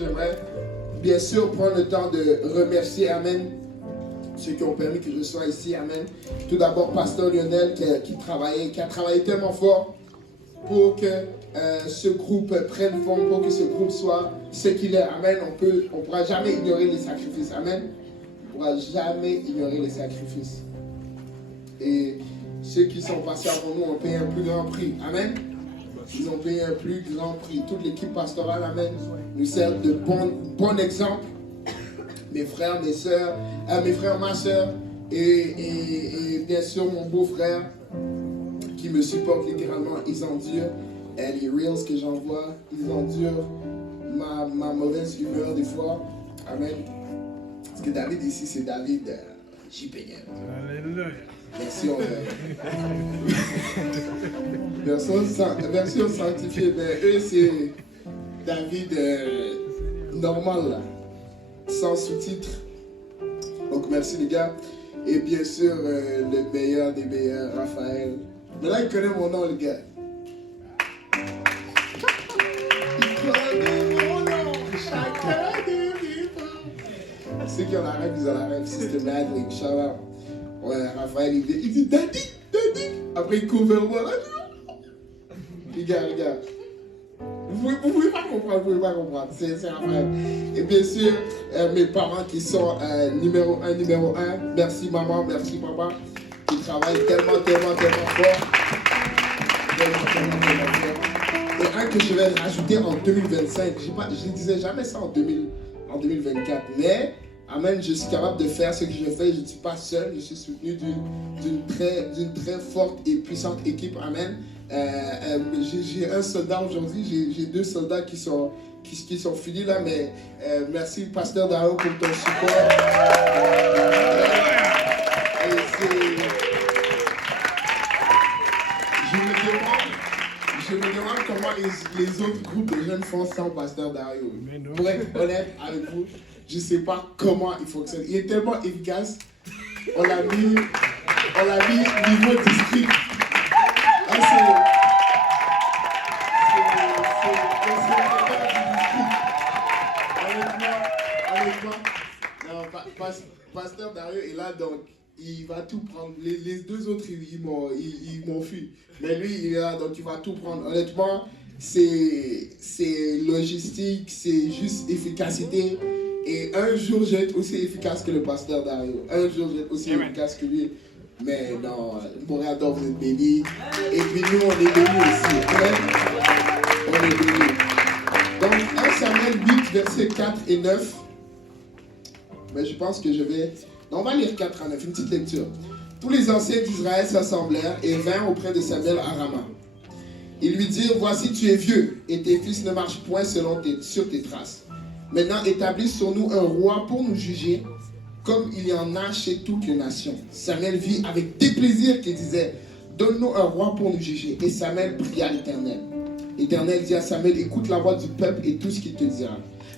j'aimerais bien sûr prendre le temps de remercier, amen, ceux qui ont permis que je sois ici, amen. Tout d'abord, Pasteur Lionel qui a travaillé tellement fort pour que ce groupe prenne forme, pour que ce groupe soit ce qu'il est, amen. On ne pourra jamais ignorer les sacrifices, amen. On ne pourra jamais ignorer les sacrifices. Et ceux qui sont passés avant nous ont payé un plus grand prix, amen. Ils ont payé un plus grand prix. Toute l'équipe pastorale, amen, nous sert de bon exemple. Mes frères, mes soeurs, mes frères, ma soeur, et bien sûr mon beau-frère qui me supporte littéralement. Ils endurent les reels que j'envoie. Ils endurent ma mauvaise humeur des fois. Amen. Parce que David ici, c'est David JPN. Alléluia. Version sanctifiée, mais eux c'est David normal là, sans sous-titres. Donc merci les gars. Et bien sûr le meilleur des meilleurs, Raphaël. Mais là il connaît mon nom les gars. Il connaît mon nom, chacun des vivants. Ceux qui ont la rêve, ils ont la rêve. Sister Madeleine, shout out. Ouais, Raphaël, il dit Daddy. Après, il couvre vers moi. Regarde. Vous pouvez pas comprendre. C'est Raphaël. Et bien sûr, mes parents qui sont numéro un. Merci maman, merci papa. Qui travaillent tellement fort. Tellement fort. Et un que je vais rajouter en 2025. Je ne disais jamais ça en 2024. Mais amen, je suis capable de faire ce que je fais. Je ne suis pas seul. Je suis soutenu d'une très forte et puissante équipe. Amen. J'ai un soldat aujourd'hui. J'ai 2 soldats qui sont finis là. Mais merci, Pasteur Dario, pour ton support. Je me demande comment les autres groupes de jeunes font sans Pasteur Dario. Pour être honnête avec vous, je ne sais pas comment il fonctionne. Il est tellement efficace. On l'a mis niveau district. Pasteur Dario est là, donc il va tout prendre. Les 2 autres, ils m'ont fui. Mais lui, il est là, donc il va tout prendre. Honnêtement, c'est logistique, c'est juste efficacité. Et un jour, je vais être aussi efficace que le pasteur Dario. Un jour, je vais être aussi efficace que lui. Mais non, Montréal-Dor, vous êtes bénis. Et puis nous, on est bénis aussi. Amen. On est bénis. Donc, 1 Samuel 8, versets 4 et 9. Mais je pense que je vais... Non, on va lire 4 à 9, une petite lecture. Tous les anciens d'Israël s'assemblèrent et vinrent auprès de Samuel à Rama. Ils lui dirent, voici tu es vieux, et tes fils ne marchent point sur tes traces. Maintenant établis sur nous un roi pour nous juger, comme il y en a chez toutes les nations. Samuel vit avec déplaisir qu'il disait, donne-nous un roi pour nous juger. Et Samuel pria l'Éternel. L'Éternel dit à Samuel, écoute la voix du peuple et tout ce qu'il te dira.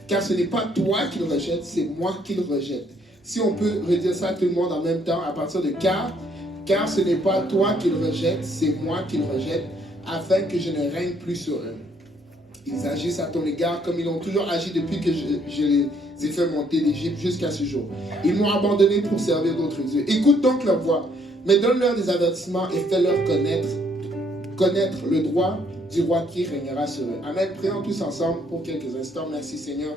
Car ce n'est pas toi qu'il rejette, c'est moi qu'il rejette. Si on peut redire ça tout le monde en même temps, à partir de car ce n'est pas toi qu'il rejette, c'est moi qu'il rejette, afin que je ne règne plus sur eux. Ils agissent à ton égard comme ils ont toujours agi depuis que je les ai fait monter d'Égypte jusqu'à ce jour. Ils m'ont abandonné pour servir d'autres dieux. Écoute donc leur voix, mais donne-leur des avertissements et fais-leur connaître le droit du roi qui régnera sur eux. Amen. Prions tous ensemble pour quelques instants. Merci Seigneur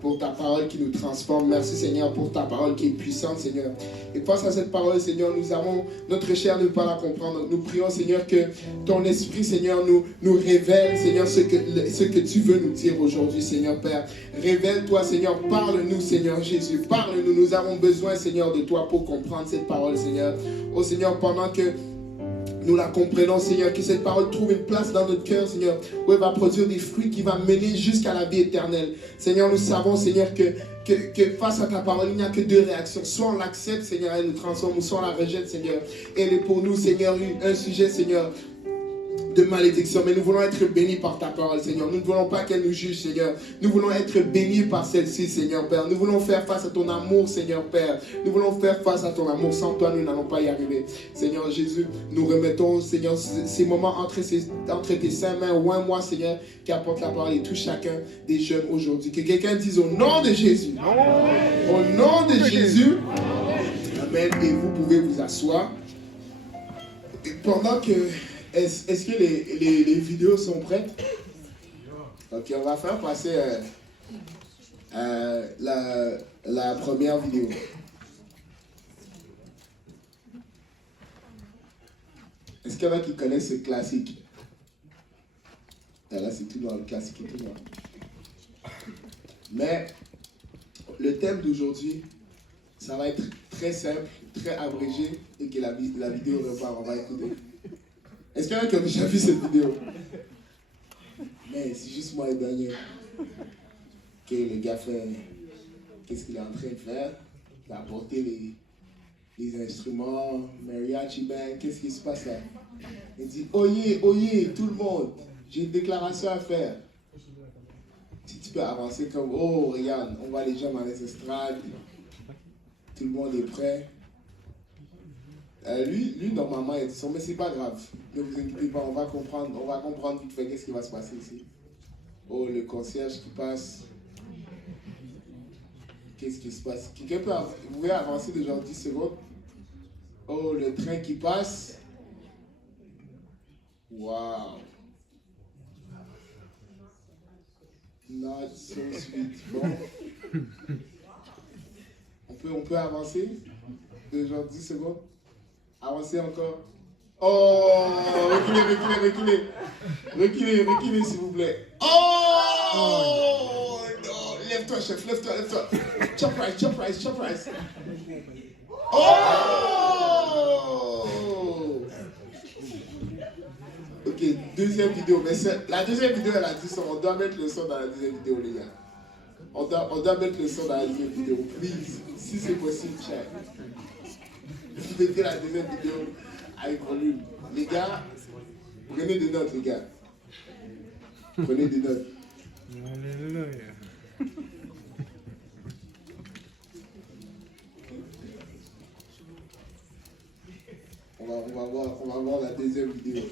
pour ta parole qui nous transforme. Merci Seigneur pour ta parole qui est puissante Seigneur. Et face à cette parole Seigneur, nous avons notre chair de ne pas la comprendre. Nous prions Seigneur que ton esprit Seigneur nous révèle Seigneur ce que tu veux nous dire aujourd'hui Seigneur Père. Révèle-toi Seigneur, parle-nous Seigneur Jésus, parle-nous. Nous avons besoin Seigneur de toi pour comprendre cette parole Seigneur. Oh Seigneur, pendant que nous la comprenons, Seigneur, que cette parole trouve une place dans notre cœur, Seigneur, où elle va produire des fruits qui vont mener jusqu'à la vie éternelle. Seigneur, nous savons, Seigneur, que face à ta parole, il n'y a que 2 réactions. Soit on l'accepte, Seigneur, elle nous transforme, ou soit on la rejette, Seigneur. Elle est pour nous, Seigneur, un sujet, Seigneur, de malédiction, mais nous voulons être bénis par ta parole, Seigneur. Nous ne voulons pas qu'elle nous juge, Seigneur. Nous voulons être bénis par celle-ci, Seigneur Père. Nous voulons faire face à ton amour, Seigneur Père. Nous voulons faire face à ton amour. Sans toi, nous n'allons pas y arriver. Seigneur Jésus, nous remettons, Seigneur, ces moments entre tes saintes mains. Oins-moi, Seigneur, qui apporte la parole et touche chacun des jeunes aujourd'hui. Que quelqu'un dise au nom de Jésus. Au nom de Jésus. Amen. Et vous pouvez vous asseoir. Et pendant que... Est-ce que les vidéos sont prêtes? Ok, on va faire passer la première vidéo. Est-ce qu'il y en a qui connaissent ce classique? Là, c'est tout noir, le classique est tout noir. Mais le thème d'aujourd'hui, ça va être très simple, très abrégé, et que la vidéo repart, on va écouter. Est-ce qu'il y en a qui ont déjà vu cette vidéo? Mais c'est juste moi et Daniel. Que le gars fait... Qu'est-ce qu'il est en train de faire? Il a apporté les instruments, mariachi band, qu'est-ce qui se passe là? Il dit, oyez, oyez, tout le monde, j'ai une déclaration à faire. Si tu peux avancer comme, oh, regarde, on voit les gens dans les estrades, tout le monde est prêt. Lui, normalement, il dit ça, mais c'est pas grave. Ne vous inquiétez pas, on va comprendre vite fait qu'est-ce qui va se passer ici. Oh, le concierge qui passe. Qu'est-ce qui se passe? Quelqu'un peut, vous pouvez avancer de genre 10 secondes. Oh, le train qui passe. Wow. Not so sweet. Bon. On peut avancer de genre 10 secondes. Avancez encore. Oh, reculez, s'il vous plaît. Oh, non, lève-toi, chef, lève-toi. Chop rice. Oh! Ok, deuxième vidéo. Mais la deuxième vidéo, elle a dit ça. On doit mettre le son dans la deuxième vidéo, les gars. On doit mettre le son dans la deuxième vidéo. Please, si c'est possible, chat. Mettez la deuxième vidéo avec volume. Les gars, prenez des notes, les gars. Prenez des notes. On va voir la deuxième vidéo.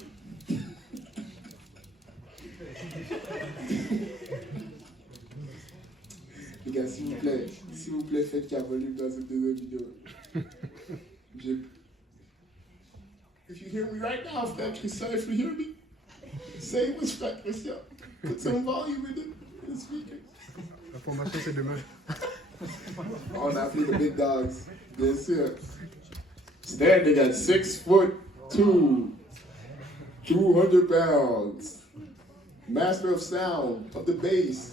Les gars, s'il vous plaît, faites qu'il y a volume dans cette deuxième vidéo. If you hear me right now, frère Christian, if you hear me, say it was frère Christian. Put some volume in the speaker. La formation, c'est demain. On a appelé the big dogs, bien sûr. Standing at 6'2", 200 pounds, master of sound, of the bass,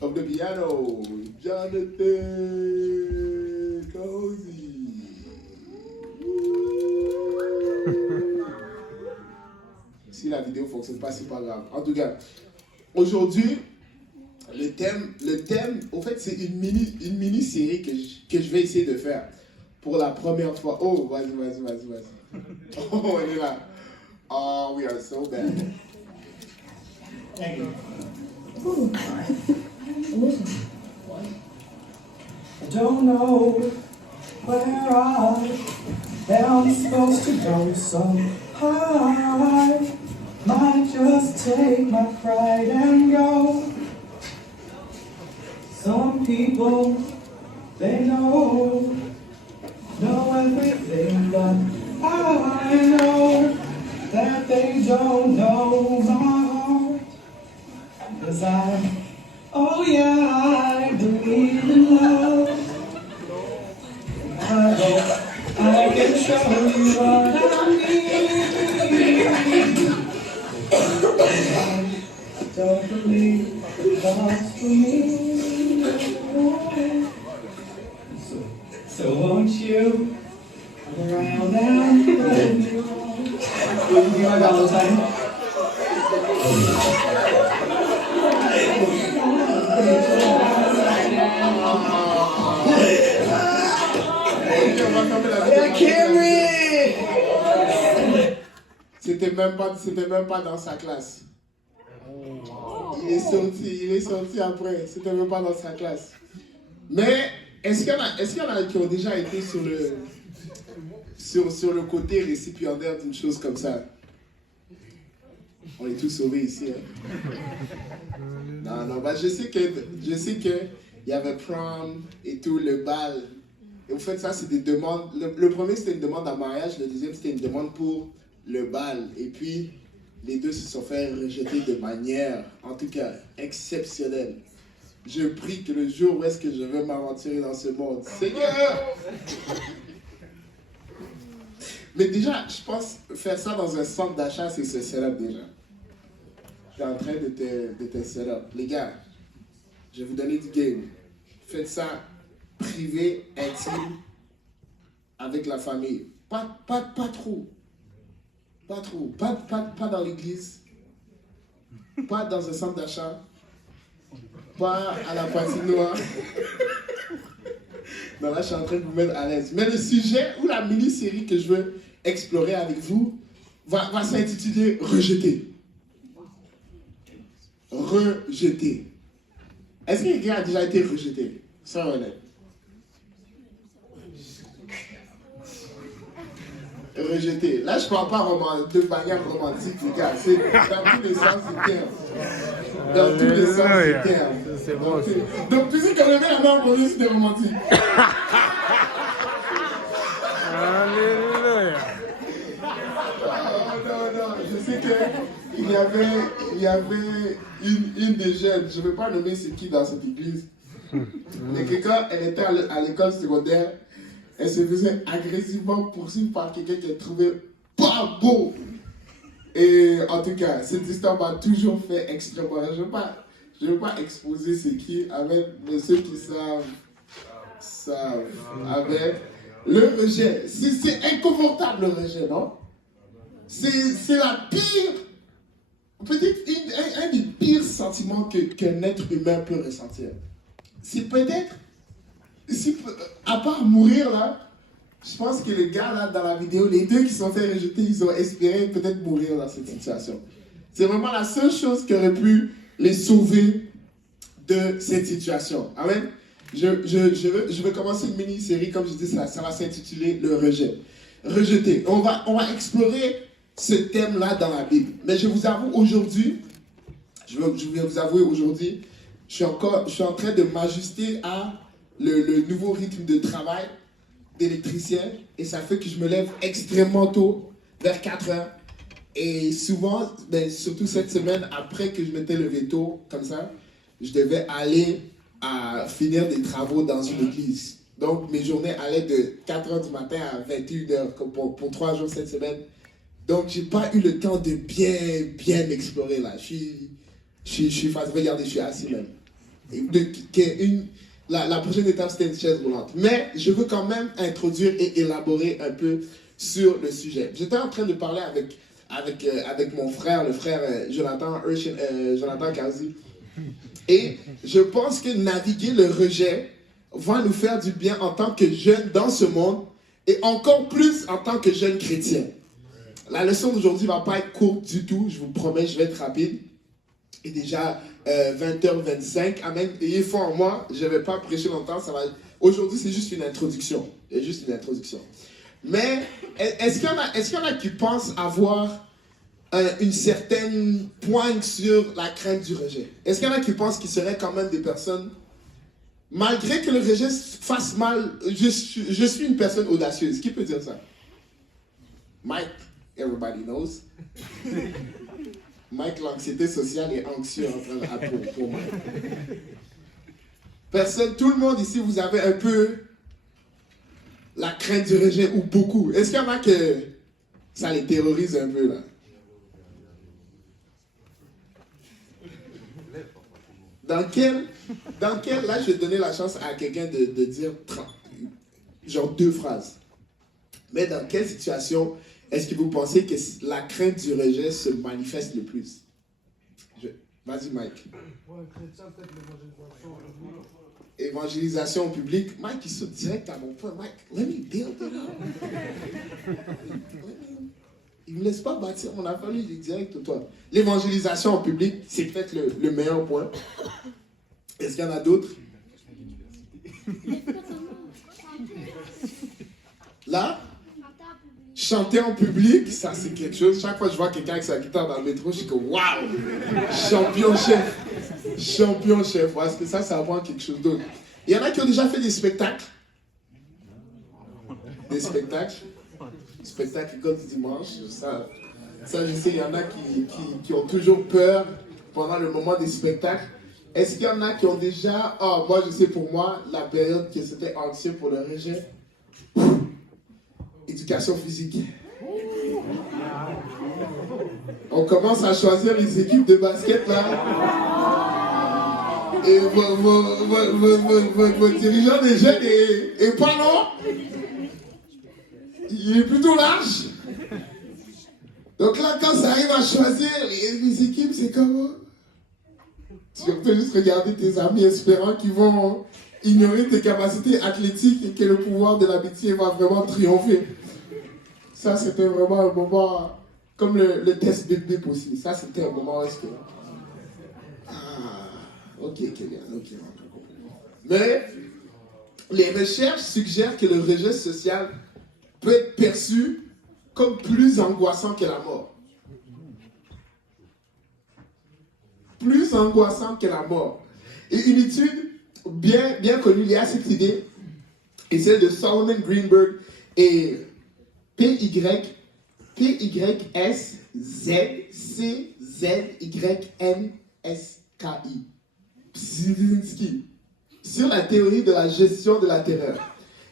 of the piano, Jonathan Cozy. Si la vidéo ne fonctionne pas, c'est pas grave. En tout cas, aujourd'hui, le thème, au fait, c'est une mini-série que je vais essayer de faire pour la première fois. Oh, vas-y. Oh, elle est là. Oh, we are so bad. I don't know where I am supposed to go, so I might just take my pride and go. Some people, they know everything, but I know that they don't know my heart. 'Cause oh yeah, I believe in love. I hope I can show you what I mean. I don't believe love's for me. So won't you come around and let me roll? Will you be my Valentine? C'était c'était même pas dans sa classe. Il est sorti après, c'était même pas dans sa classe. Mais est-ce qu'il y en a qui ont déjà été sur le côté récipiendaire d'une chose comme ça? On est tous sauvés ici. Hein? Non, bah je sais que il y avait prom et tout, le bal. Et au fait, ça, c'est des demandes. Le premier, c'était une demande en mariage. Le deuxième, c'était une demande pour le bal. Et puis, les deux se sont fait rejeter de manière, en tout cas, exceptionnelle. Je prie que le jour où est-ce que je vais m'aventurer dans ce monde, Seigneur! Mais déjà, je pense faire ça dans un centre d'achat, c'est ce setup déjà. Je suis en train de te setup. Les gars, je vais vous donner du game. Faites ça privé, intime, avec la famille. Pas trop. Pas trop. Pas dans l'église. Pas dans un centre d'achat. Pas à la patinoire. Non, là, je suis en train de vous mettre à l'aise. Mais le sujet ou la mini-série que je veux explorer avec vous va s'intituler « Rejeté ». Rejeté. Est-ce que quelqu'un a déjà été rejeté? Sois honnête. Rejeté. Là, je ne parle pas de manière romantique, les gars. C'est dans tous les sens du terme. Dans tous les sens du terme. C'est bon. Donc, tu sais qu'on avait la main pour lui, c'était romantique. Alléluia. Non. Je sais qu'il y avait une des jeunes, je ne vais pas nommer c'est qui dans cette église, mais que quand elle était à l'école secondaire, elle se faisait agressivement poursuivre par quelqu'un qu'elle trouvait pas beau. Et en tout cas, cette histoire m'a toujours fait extrêmement. Je ne veux pas exposer c'est qui, mais ceux qui savent. Avec le rejet. C'est inconfortable le rejet, non? C'est la pire, peut-être un des pires sentiments qu'un être humain peut ressentir. C'est peut-être, à part mourir là, je pense que les gars là dans la vidéo, les deux qui sont fait rejeter, ils ont espéré peut-être mourir dans cette situation. C'est vraiment la seule chose qui aurait pu les sauver de cette situation. Amen. Je vais commencer une mini-série, comme je dis, ça va s'intituler Le rejet. Rejeté. On va explorer ce thème-là dans la Bible. Mais je vous avoue aujourd'hui, je vais vous avouer aujourd'hui, je suis en train de m'ajuster à le nouveau rythme de travail d'électricien, et ça fait que je me lève extrêmement tôt, vers 4 heures. Et souvent, surtout cette semaine, après que je m'étais levé tôt, comme ça, je devais aller à finir des travaux dans une église. Donc, mes journées allaient de 4 heures du matin à 21 heures, comme pour 3 jours cette semaine. Donc, j'ai pas eu le temps de bien explorer là. Je suis fatigué. Regardez, je suis assis même. La prochaine étape, c'était une chaise roulante. Mais je veux quand même introduire et élaborer un peu sur le sujet. J'étais en train de parler avec mon frère, le frère Jonathan Kazi. Et je pense que naviguer le rejet va nous faire du bien en tant que jeunes dans ce monde et encore plus en tant que jeunes chrétiens. La leçon d'aujourd'hui ne va pas être courte du tout, je vous promets, je vais être rapide. Et déjà 20h25, amen. Ayez foi en moi, je ne vais pas prêcher longtemps. Aujourd'hui, c'est juste une introduction. C'est juste une introduction. Mais est-ce qu'il y en a qui pensent avoir une certaine pointe sur la crainte du rejet? Est-ce qu'il y en a qui pensent qu'ils seraient quand même des personnes, malgré que le rejet fasse mal, je suis une personne audacieuse. Qui peut dire ça? Mike, everybody knows. Mike, l'anxiété sociale est anxieux pour moi. Personne, tout le monde ici, vous avez un peu la crainte du rejet ou beaucoup. Est-ce qu'il y en a que ça les terrorise un peu là? Dans quel, là je vais donner la chance à quelqu'un de dire genre 2 phrases. Mais dans quelle situation est-ce que vous pensez que la crainte du rejet se manifeste le plus? Vas-y, Mike. Évangélisation au public. Mike, il saute direct à mon point. Mike, let me build it up. Il ne me laisse pas bâtir mon affaire, lui, il dit direct, toi. L'évangélisation en public, c'est peut-être le meilleur point. Est-ce qu'il y en a d'autres? Là, chanter en public, ça c'est quelque chose. Chaque fois que je vois quelqu'un avec sa guitare dans le métro, je suis comme waouh! Champion chef! Champion chef! Parce que ça apprend quelque chose d'autre. Il y en a qui ont déjà fait des spectacles. Des spectacles. Spectacle école du dimanche. Ça, je sais, il y en a qui ont toujours peur pendant le moment des spectacles. Est-ce qu'il y en a qui ont déjà... Oh, moi, je sais pour moi, la période que c'était anxieux pour le rejet. Éducation physique. On commence à choisir les équipes de basket, là. Et votre dirigeant des jeunes est pas long. Il est plutôt large. Donc là, quand ça arrive à choisir les équipes, c'est comme... Tu peux juste regarder tes amis espérant qu'ils vont ignorer tes capacités athlétiques et que le pouvoir de l'amitié va vraiment triompher. Ça, c'était vraiment un moment... Comme le test bip aussi. Ça, c'était un moment où est-ce que... Ah, ok, Kélian, ok. Mais les recherches suggèrent que le rejet social peut être perçu comme plus angoissant que la mort. Plus angoissant que la mort. Et une étude bien connue liée à cette idée est celle de Solomon Greenberg et PYSZCZYNSKI Psizinski sur la théorie de la gestion de la terreur.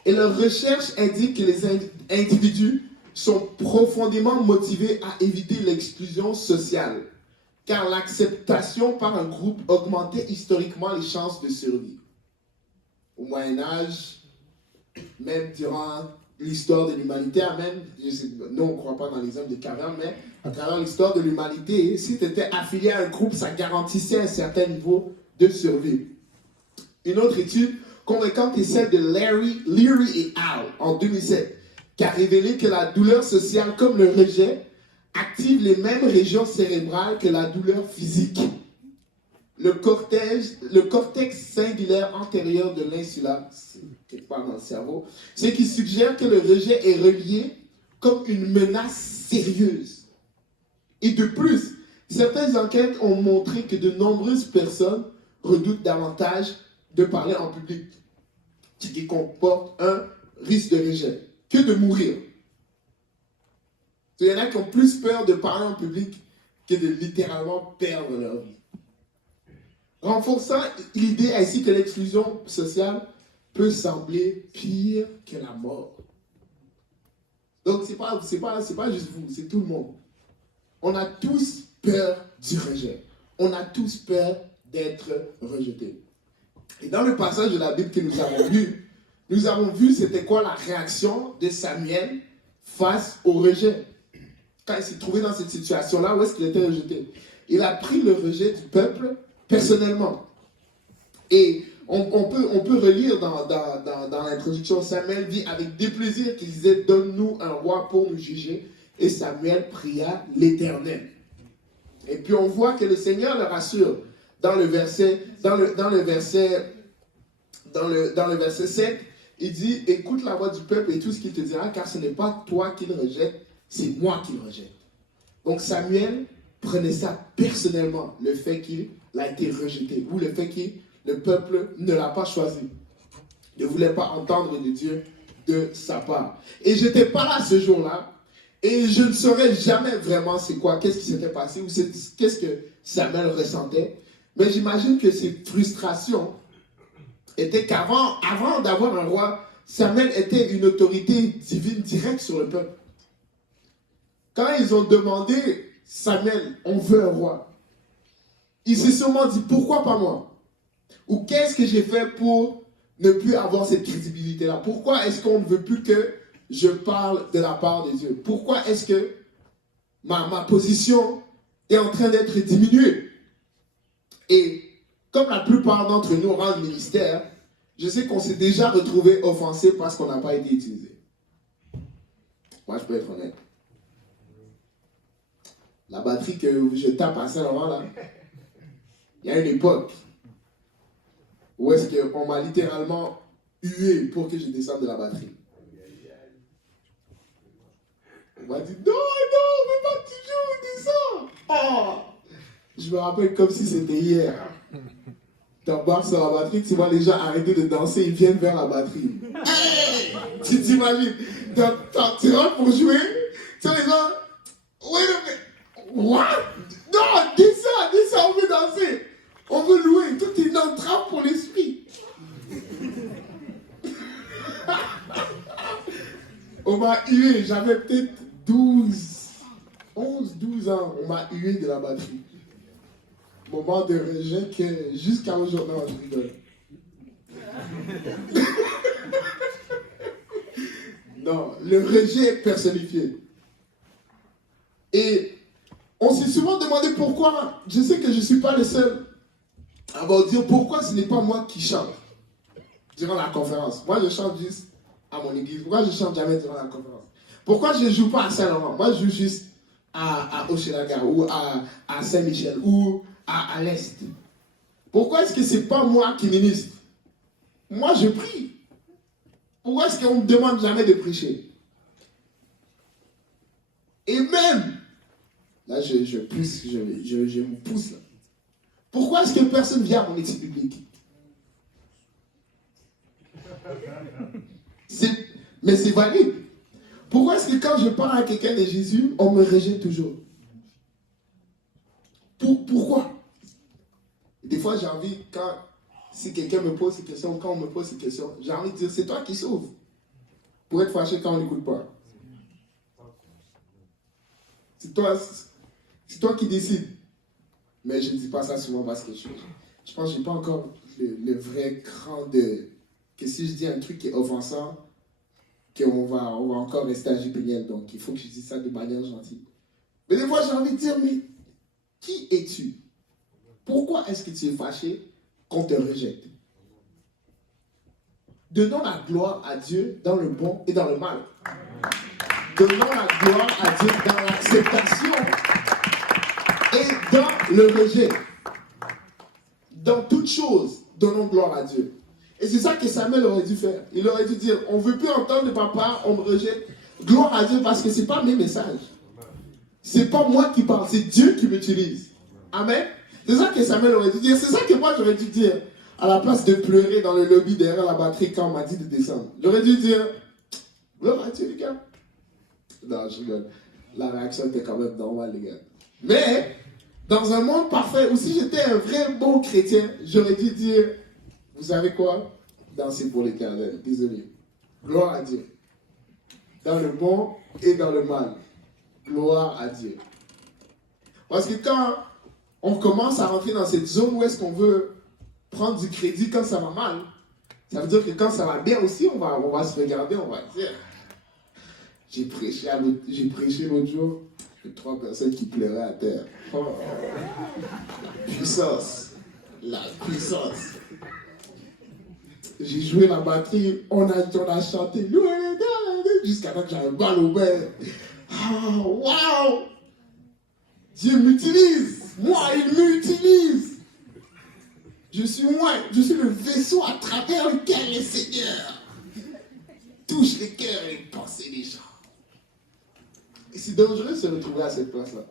Et leur recherche indique que les individus sont profondément motivés à éviter l'exclusion sociale, car l'acceptation par un groupe augmentait historiquement les chances de survie. Au Moyen-Âge, même durant l'histoire de l'humanité, même, nous on ne croit pas dans les hommes de cavernes, mais à travers l'histoire de l'humanité, si tu étais affilié à un groupe, ça garantissait un certain niveau de survie. Une autre étude convaincante est celle de Leary et al. En 2007, qui a révélé que la douleur sociale, comme le rejet, active les mêmes régions cérébrales que la douleur physique. Le cortex singulaire antérieur de l'insula, c'est quelque part dans le cerveau, ce qui suggère que le rejet est relié comme une menace sérieuse. Et de plus, certaines enquêtes ont montré que de nombreuses personnes redoutent davantage de parler en public, ce qui comporte un risque de rejet, que de mourir. Il y en a qui ont plus peur de parler en public que de littéralement perdre leur vie. Renforçant l'idée ainsi que l'exclusion sociale peut sembler pire que la mort. Donc c'est pas juste vous, c'est tout le monde. On a tous peur du rejet. On a tous peur d'être rejetés. Et dans le passage de la Bible que nous avons vu c'était quoi la réaction de Samuel face au rejet. Quand il s'est trouvé dans cette situation-là, où est-ce qu'il était rejeté? Il a pris le rejet du peuple personnellement. Et on peut relire dans l'introduction, Samuel dit avec déplaisir qu'il disait « Donne-nous un roi pour nous juger ». Et Samuel pria l'Éternel. Et puis on voit que le Seigneur le rassure dans le verset 7. Il dit « Écoute la voix du peuple et tout ce qu'il te dira, car ce n'est pas toi qui le rejette, c'est moi qui le rejette. » Donc Samuel prenait ça personnellement, le fait qu'il a été rejeté, ou le fait que le peuple ne l'a pas choisi, ne voulait pas entendre de Dieu de sa part. Et je n'étais pas là ce jour-là, et je ne saurais jamais vraiment qu'est-ce qui s'était passé, ou qu'est-ce que Samuel ressentait. Mais j'imagine que ses frustrations étaient avant d'avoir un roi, Samuel était une autorité divine directe sur le peuple. Quand ils ont demandé, Samuel, on veut un roi, il s'est sûrement dit, pourquoi pas moi? Ou qu'est-ce que j'ai fait pour ne plus avoir cette crédibilité-là? Pourquoi est-ce qu'on ne veut plus que je parle de la part de Dieu? Pourquoi est-ce que ma position est en train d'être diminuée? Et comme la plupart d'entre nous rendent ministère, je sais qu'on s'est déjà retrouvé offensé parce qu'on n'a pas été utilisé. Moi, je peux être honnête. La batterie que je tape à Saint-Laurent, là, il y a une époque où est-ce qu'on m'a littéralement hué pour que je descende de la batterie. On m'a dit, non, on ne veut pas toujours descendre. Oh, je me rappelle comme si c'était hier. T'embarques sur la batterie, tu vois les gens arrêter de danser, ils viennent vers la batterie. Hey, tu t'imagines, tu rentres pour jouer, tu sais les gens, wait a minute, what? Non, dis ça, on veut danser, on veut louer, tout est une entrave pour l'esprit. On m'a hué, j'avais peut-être 12 ans, on m'a hué de la batterie. Moment de rejet que jusqu'à aujourd'hui, non, je rigole. Non, le rejet est personnifié. Et on s'est souvent demandé pourquoi, je sais que je ne suis pas le seul à me dire pourquoi ce n'est pas moi qui chante durant la conférence. Moi, je chante juste à mon église. Pourquoi je chante jamais durant la conférence? Pourquoi je ne joue pas à Saint-Laurent? Moi, je joue juste à Hochelaga ou à Saint-Michel ou à l'Est. Pourquoi est-ce que ce n'est pas moi qui ministre? Moi, je prie. Pourquoi est-ce qu'on ne me demande jamais de prêcher? Et même, là, je pousse, je me pousse. Là. Pourquoi est-ce que personne vient à mon étude biblique? Mais c'est valide. Pourquoi est-ce que quand je parle à quelqu'un de Jésus, on me rejette toujours? Pourquoi? Des fois, j'ai envie, si quelqu'un me pose ces questions, quand on me pose ces questions, j'ai envie de dire, c'est toi qui sauves. Pour être fâché quand on n'écoute pas. C'est toi qui décides. Mais je ne dis pas ça souvent parce que je pense que je n'ai pas encore le vrai cran de... que si je dis un truc qui est offensant, qu'on va encore rester à JPNL. Donc, il faut que je dise ça de manière gentille. Mais des fois, j'ai envie de dire, mais qui es-tu? Pourquoi est-ce que tu es fâché qu'on te rejette? Donnons la gloire à Dieu dans le bon et dans le mal. Donnons la gloire à Dieu dans l'acceptation et dans le rejet. Dans toutes choses, donnons gloire à Dieu. Et c'est ça que Samuel aurait dû faire. Il aurait dû dire, on ne veut plus entendre de papa, on me rejette. Gloire à Dieu parce que ce n'est pas mes messages. Ce n'est pas moi qui parle, c'est Dieu qui m'utilise. Amen. C'est ça que Samuel aurait dû dire. C'est ça que moi j'aurais dû dire. À la place de pleurer dans le lobby derrière la batterie quand on m'a dit de descendre. J'aurais dû dire, gloire à Dieu les gars. Non, je rigole. La réaction était quand même normale les gars. Mais, dans un monde parfait, ou si j'étais un vrai bon chrétien, j'aurais dû dire, vous savez quoi? Dansez pour l'Éternel. Désolé. Gloire à Dieu. Dans le bon et dans le mal. Gloire à Dieu. Parce que quand on commence à rentrer dans cette zone où est-ce qu'on veut prendre du crédit quand ça va mal, ça veut dire que quand ça va bien aussi, on va se regarder, on va dire, j'ai prêché l'autre jour, il y a 3 personnes qui pleuraient à terre. Oh. Puissance. La puissance. J'ai joué la batterie, on a chanté jusqu'à quand j'avais mal au bain. Oh, wow! Dieu m'utilise. Moi, il m'utilise. Je suis le vaisseau à travers lequel le Seigneur touche les cœurs et les pensées des gens. Et c'est dangereux de se retrouver à cette place-là.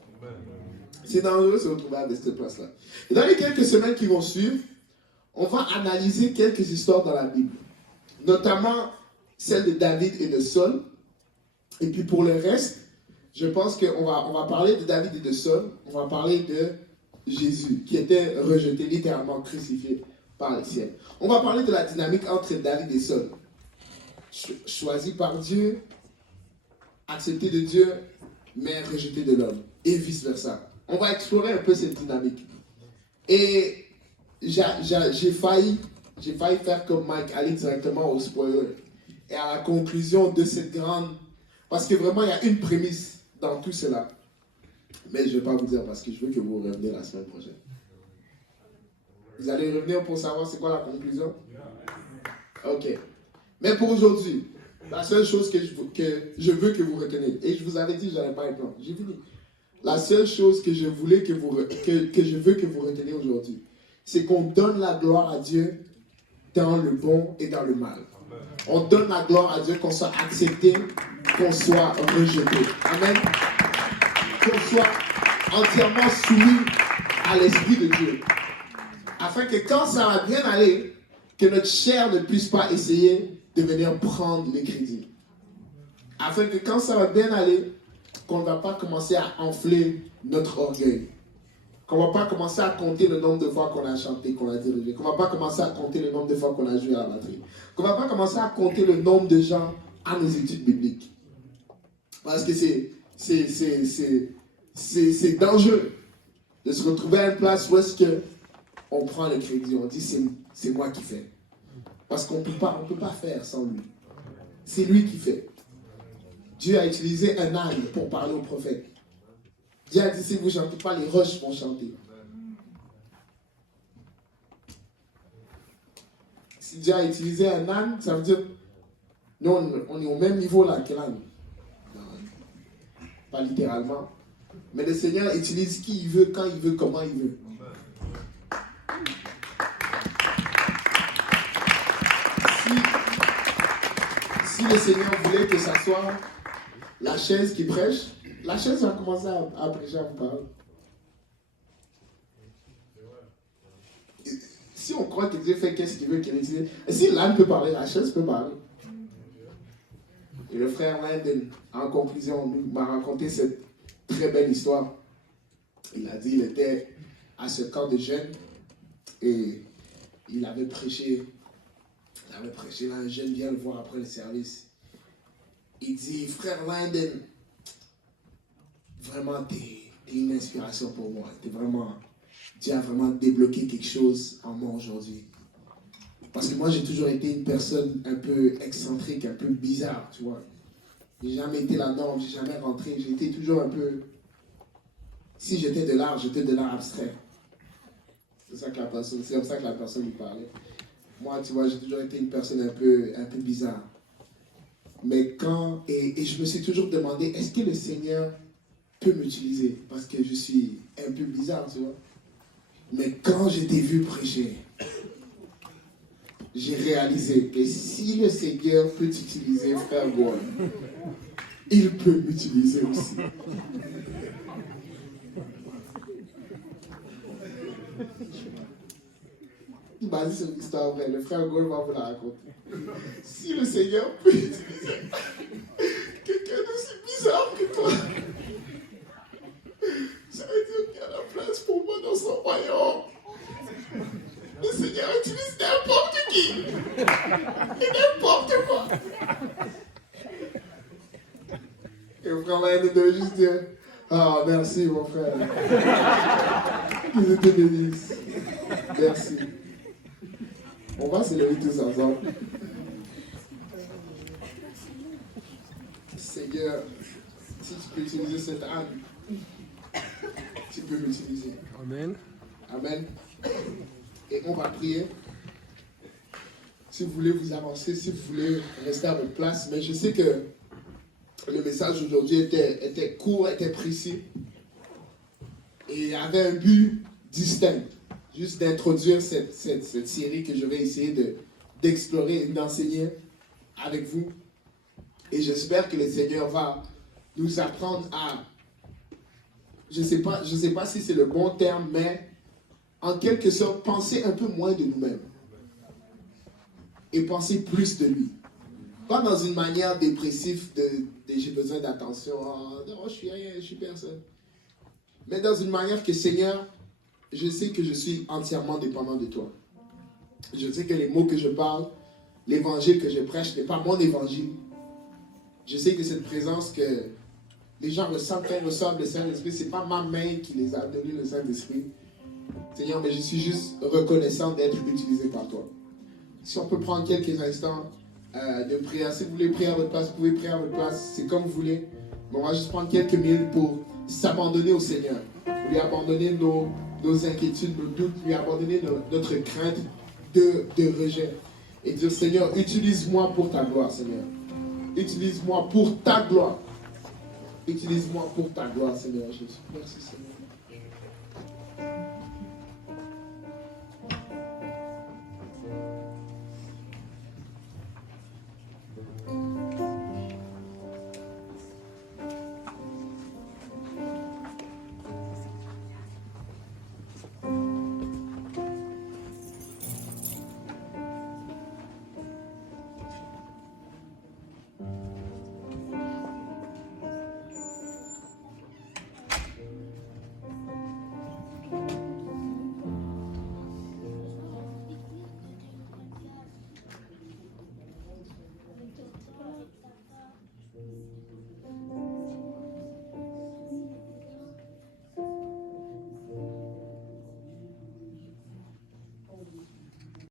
C'est dangereux de se retrouver à cette place-là. Et dans les quelques semaines qui vont suivre, on va analyser quelques histoires dans la Bible. Notamment celle de David et de Saul. Et puis pour le reste, je pense qu'on va parler de David et de Saul. On va parler de Jésus, qui était rejeté, littéralement crucifié par le ciel. On va parler de la dynamique entre David et Saul. Choisi par Dieu, accepté de Dieu, mais rejeté de l'homme. Et vice-versa. On va explorer un peu cette dynamique. Et j'ai failli faire comme Mike, aller directement au spoiler. Et à la conclusion de cette grande... Parce que vraiment, il y a une prémisse dans tout cela. Mais je ne vais pas vous dire parce que je veux que vous reveniez la semaine prochaine. Vous allez revenir pour savoir c'est quoi la conclusion? Ok. Mais pour aujourd'hui, la seule chose que je veux que vous reteniez, et je vous avais dit que je n'allais pas être long, j'ai fini. la seule chose que je voulais que je veux que vous reteniez aujourd'hui, c'est qu'on donne la gloire à Dieu dans le bon et dans le mal. On donne la gloire à Dieu, qu'on soit accepté, qu'on soit rejeté. Amen. Qu'on soit entièrement soumis à l'Esprit de Dieu. Afin que quand ça va bien aller, que notre chair ne puisse pas essayer de venir prendre les crédits. Afin que quand ça va bien aller, qu'on ne va pas commencer à enfler notre orgueil. Qu'on ne va pas commencer à compter le nombre de fois qu'on a chanté, qu'on a dirigé. Qu'on ne va pas commencer à compter le nombre de fois qu'on a joué à la batterie. Qu'on ne va pas commencer à compter le nombre de gens à nos études bibliques. Parce que c'est dangereux de se retrouver à une place où est-ce qu'on prend le crédit. On dit c'est moi qui fais. Parce qu'on ne peut pas faire sans lui. C'est lui qui fait. Dieu a utilisé un âne pour parler au prophète. Dieu a dit, si vous ne chantez pas, les roches vont chanter. Si Dieu a utilisé un âne, ça veut dire, nous, on est au même niveau là que l'âne. Pas littéralement. Mais le Seigneur utilise qui il veut, quand il veut, comment il veut. Si le Seigneur voulait que ça soit la chaise qui prêche, la chaise va commencer à prêcher, à vous parler. Si on croit que Dieu fait qu'est-ce qu'il veut qu'il dise, et si l'âne peut parler, la chaise peut parler. Et le frère Landon, en conclusion, m'a raconté cette très belle histoire. Il a dit qu'il était à ce camp de jeunes et il avait prêché. Là, un jeune vient le voir après le service. Il dit, frère Landon, vraiment, t'es une inspiration pour moi. Dieu a vraiment débloqué quelque chose en moi aujourd'hui. Parce que moi, j'ai toujours été une personne un peu excentrique, un peu bizarre, tu vois. J'ai jamais été la norme, j'ai jamais rentré. J'ai été toujours un peu... Si j'étais de l'art, j'étais de l'art abstrait. C'est comme ça que la personne lui parlait. Moi, tu vois, j'ai toujours été une personne un peu bizarre. Mais et je me suis toujours demandé, est-ce que le Seigneur peut m'utiliser? Parce que je suis un peu bizarre, tu vois. Mais quand je t'ai vu prêcher, j'ai réalisé que si le Seigneur peut t'utiliser, frère Gouin, il peut m'utiliser aussi. Basé sur une histoire vraie, le frère Gouin va vous la raconter. Si le Seigneur peut utiliser quelqu'un d'aussi bizarre que toi, ça veut dire qu'il y a la place pour moi dans son royaume. Le Seigneur utilise n'importe qui et n'importe quoi. Et le frère Laine devait juste dire, ah, merci mon frère. Qu'ils te bénissent. Merci. On va se lever tous ensemble. Seigneur, si tu peux utiliser cette âme, tu peux l'utiliser. Amen. Amen. Et on va prier. Si vous voulez vous avancer, si vous voulez rester à votre place. Mais je sais que le message d'aujourd'hui était court, était précis. Et avait un but distinct. Juste d'introduire cette série que je vais essayer d'explorer et d'enseigner avec vous. Et j'espère que le Seigneur va nous apprendre à, je sais pas si c'est le bon terme, mais en quelque sorte, penser un peu moins de nous-mêmes. Et penser plus de lui. Pas dans une manière dépressive de j'ai besoin d'attention, oh, non, je suis rien, je suis personne. Mais dans une manière que, Seigneur, je sais que je suis entièrement dépendant de toi. Je sais que les mots que je parle, l'évangile que je prêche n'est pas mon évangile. Je sais que cette présence que les gens ressentent quand ils reçoivent le Saint-Esprit, ce n'est pas ma main qui les a donné le Saint-Esprit. Seigneur, mais je suis juste reconnaissant d'être utilisé par toi. Si on peut prendre quelques instants de prière, si vous voulez prier à votre place, vous pouvez prier à votre place, c'est comme vous voulez. Mais on va juste prendre quelques minutes pour s'abandonner au Seigneur, pour lui abandonner nos inquiétudes, nos doutes, lui abandonner notre crainte de rejet. Et dire, Seigneur, utilise-moi pour ta gloire, Seigneur. Utilise-moi pour ta gloire. Utilise-moi pour ta gloire, Seigneur Jésus. Merci, Seigneur.